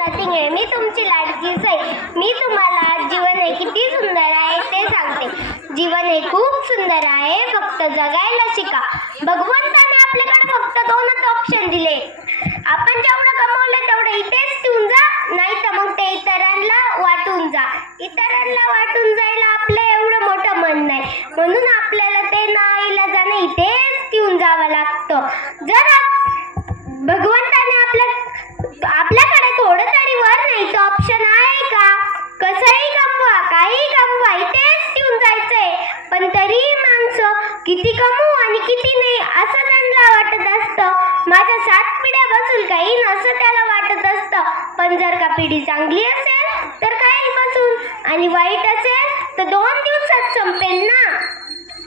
Nothing आहे. मी तुमची लाडकी सई. मी तुम्हाला जीवन हे किती सुंदर आहे ते सांगते. जीवन हे खूप सुंदर आहे, फक्त जगायला शिका. भगवंताने आपल्याकडे फक्त 2च ऑप्शन दिले. आपण जेवढं कमवलं तेवढं इथेच ठेवून जा, नाही तर मग ते इतरांना वाटून जा. इतरांना वाटून जायला आपलं एवढं मोठं मन नाही, म्हणून आपल्याला ते नाईलाजाने इथेच ठेवून जावं लागतं. जर भगवंताने आपल्याकडे थोडं तरी वर न्यायचं ऑप्शन आहे का? कसंही कमवा, काही कमवा, इथेच ठेवून जायचंय. पण तरीही माणसं किती कमवू आणि किती नाही असं त्यांना वाटत असतं. माझ्या 7 पिढ्या बसून काही नसं त्याला वाटत असतं. पण जर का पिढी चांगली असेल तर काही बसून, आणि वाईट असेल तर 2 दिवसात संपेल ना.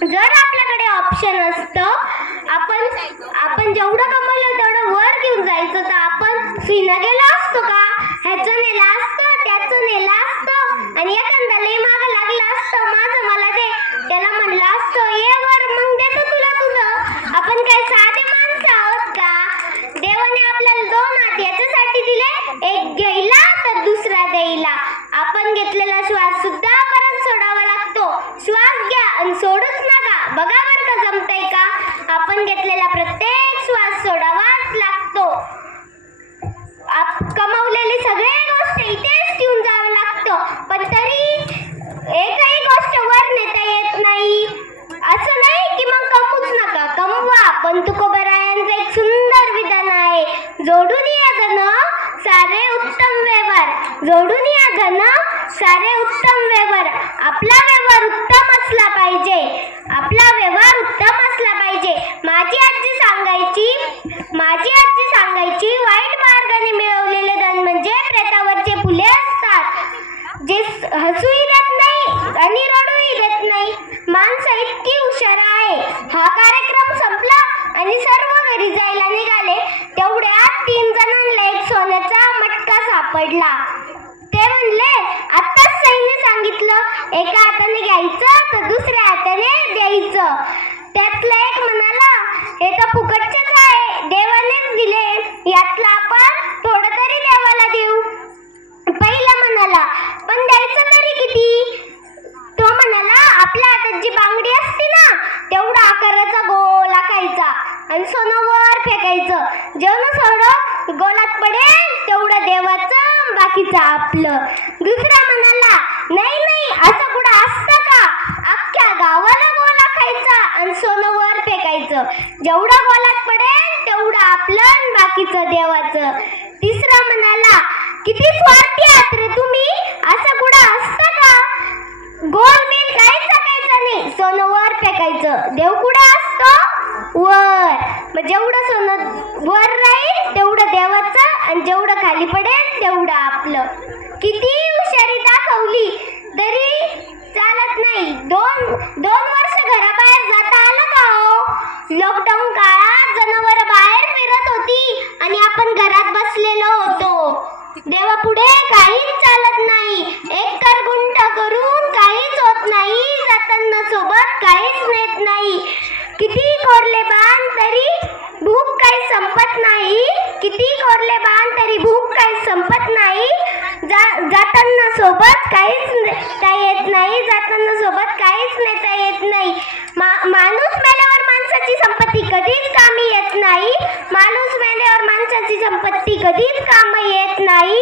जर आपल्याकडे ऑप्शन असतं, आपण जेवढं कमवलं तेवढं वर घेऊन जायचं, तर आपण सुईनं गेलो असतो का? ह्याचं नेलं असतं, त्याचं नेलं असतं, आणि एखादा लई मागं लागलं असतं, माझं मला दे, त्याला म्हणलं असतं ये वर, मग देतो तुला तुझं. आपण काय साधे माणसं आहोत का? देवाने आपल्याला 2 हात याच्यासाठी दिले, एक घ्यायला तर दुसरा द्यायला. आपण घेतलेला श्वास सुद्धा परत सोडावा लागतो. श्वास घ्या आणि सोडूच नका, बघा बरं का जमतंय का? आपण घेतलेला प्रत्येक श्वास सोडावाच लागतो. कमवलेली सगळ्या गोष्टी इथेच ठेवून जावं लागतं. पण तरी एकही गोष्ट वर नेता येत नाही. असं नाही की मग कमवूच नका, कमवा. पण तुकोबरायांचं एक सुंदर विधान आहे, जोडून या धन सारे उत्तम व्यवहार. जोडून या धन सारे उत्तम व्यवहार. आपला व्यवहार उत्तम असला पाहिजे, आपला व्यवहार उत्तम असला पाहिजे. माझी आजी सांगायची वाईट मार्गाने मिळवलेले धन म्हणजे प्रेतावरचे फुले असतात, जे हसूही देत नाही आणि रडूही देत नाही. माणसं इतकी हुशार आहे. हा कार्यक्रम संपला आणि सर्व घरी जायला निघाले, तेवढ्यात 3 जणांना एक सोन्याचा मटका सापडला. ते म्हणले, आत्ताच सईने सांगितलं एका हाताने घ्यायचं तर दुसऱ्या हाताने द्यायचं. त्यातला एक म्हणाला, हे तर फुकटचेच आहे, देवानेच दिले, यातलं आपण थोडं तरी देवाला देऊ. पहिला म्हणाला, पण द्यायचं तरी किती? तो म्हणाला, आपल्या हातात जी बांगडी असते ना, तेवढा आकाराचा गोल आखायचा आणि सोनं वर फेकायचं. जेवण सोडं गोलात पडेल तेवढं देवाचं, बाकीचं आपलं. दुसरा म्हणाला, नाही असं कुठं असतं का? अख्ख्या गावाला गोल आखायचा आणि सोनं वर फेकायचं. जेवढं गोलात पडेल तेवढं आपलं, बाकीचं देवाचं. तिसरा म्हणाला, किती स्वार्थी आहात रे तुम्ही, असं कुठं असतं का? गोल बिल काहीच टाकायचं नाही, सोनं वर फेकायचं. देव कुठं असतो? वर. मग जेवढं सोनं वर राहील तेवढं देवाचं, आणि जेवढं खाली पडेल तेवढं आपलं. किती हुशारी दाखवली तरी चालत नाही. 2 वर्ष घराबाहेर जाता आलं का हो? लॉकडाऊन काळात जनावरं बाहेर फिरत होती आणि आपण घरात बसलेलो होतो. देवापुढे काहीच चालत नाही. एक करगुंट करून काहीच होत नाही. जाताना सोबत काहीच नेत नाही. किती कोरले बाण तरी भूक काही संपत नाही. किती कोरले बाण तरी भूक काही संपत नाही. जाताना सोबत काहीच नेता येत नाही. जाताना सोबत काहीच नेता येत नाही. माणूस मेल्यावर माणसाची संपत्ती कधीच कामी येत नाही. माणूस मेल्यावर माणसाची संपत्ती कधीच कामी येत नाही.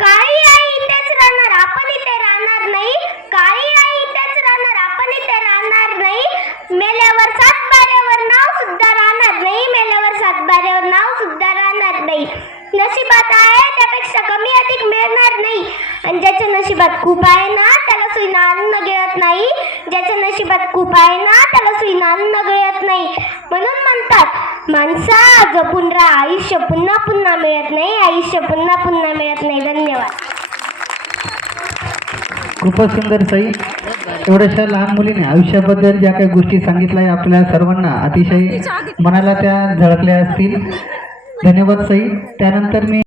काळी आई इथेच राहणार, आपण इथे राहणार नाही. काळी आई इथेच राहणार, आपण इथे राहणार नाही. मेल्यावर 7 बाऱ्यावर नाव सुद्धा राहणार नाही. मेल्यावर 7 बाऱ्यावर नाव सुद्धा राहणार नाही. नशिबात आहे त्यापेक्षा कमी अधिक मिळणार नाही. आणि ज्याच्या नशिबात खूप आहे ना, त्याला सुईनं अन्न गिळत नाही. ज्याच्या नशिबात खूप आहे ना, त्याला सुईनं अन्न गिळत नाही. म्हणून म्हणतात, माणसा जपून राहा, आयुष्य पुन्हा पुन्हा मिळत नाही. आयुष्य पुन्हा पुन्हा मिळत नाही. धन्यवाद. खूपच सुंदर सई. एवढ्याशा लहान मुलीने आयुष्याबद्दल ज्या काही गोष्टी सांगितल्या आपल्या सर्वांना अतिशय मनाला त्या झळकल्या असतील. धन्यवाद सई. त्यानंतर मी